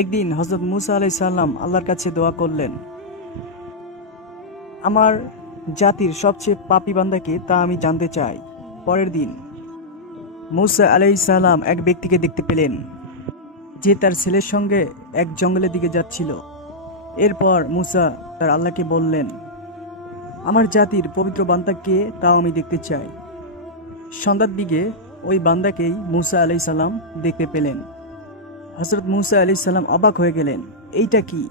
একদিন হযরত মুসা আলাইহিস সালাম আল্লাহর কাছে দোয়া করলেন, আমার জাতির সবচেয়ে পাপী বান্দাকে তা আমি জানতে চাই। পরের দিন মুসা আলাইহিস সালাম এক ব্যক্তিকে দেখতে পেলেন যে তার ছেলের সঙ্গে এক জঙ্গলের দিকে যাচ্ছিল। এরপর মুসা তার আল্লাহকে বললেন, আমার জাতির পবিত্র বান্দাকে তাও আমি দেখতে চাই। সন্ধ্যার দিকে ওই বান্দাকেই মুসা আলাইহিস সালাম দেখতে পেলেন। হযরত মুসা আলাইহিস সালাম অবাক হয়ে গেলেন, এইটা কি?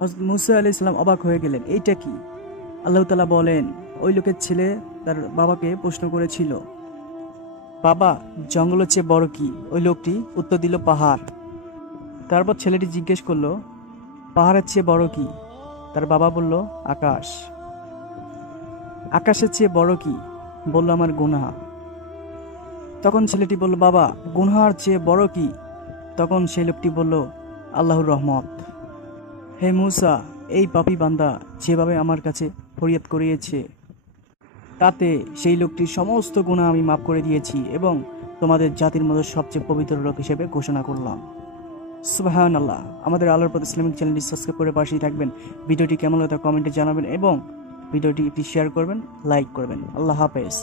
হযরত মুসা আলাইহিস সালাম অবাক হয়ে গেলেন, এইটা কি? আল্লাহ তাআলা বলেন, ওই লোকের ছেলে তার বাবাকে প্রশ্ন করেছিল, বাবা, জঙ্গলের চেয়ে বড় কি? ওই লোকটি উত্তর দিল, পাহাড়। তারপর ছেলেটি জিজ্ঞেস করলো, পাহাড়ের চেয়ে বড় কি? তার বাবা বলল, আকাশ। আকাশের চেয়ে বড় কি? বলল, আমার গুনাহ। তখন ছেলেটি বলল, বাবা, গুনাহর চেয়ে বড় কি? তখন সেই লোকটি বলল, আল্লাহর রহমত। হে মুসা, এই পাপী বান্দা যেভাবে আমার কাছে ফরিয়াদ করিয়েছে, তাতে সেই লোকটির সমস্ত গুনাহ আমি মাফ করে দিয়েছি এবং তোমাদের জাতির মধ্যে সবচেয়ে পবিত্র লোক হিসেবে ঘোষণা করলাম। সুবহানাল্লাহ। আমাদের আলোর পথ ইসলামিক চ্যানেলটি সাবস্ক্রাইব করে পাশেই থাকবেন। ভিডিওটি কেমন লাগে তা কমেন্টে জানাবেন এবং ভিডিওটি একটি শেয়ার করবেন, লাইক করবেন। আল্লাহ হাফেজ।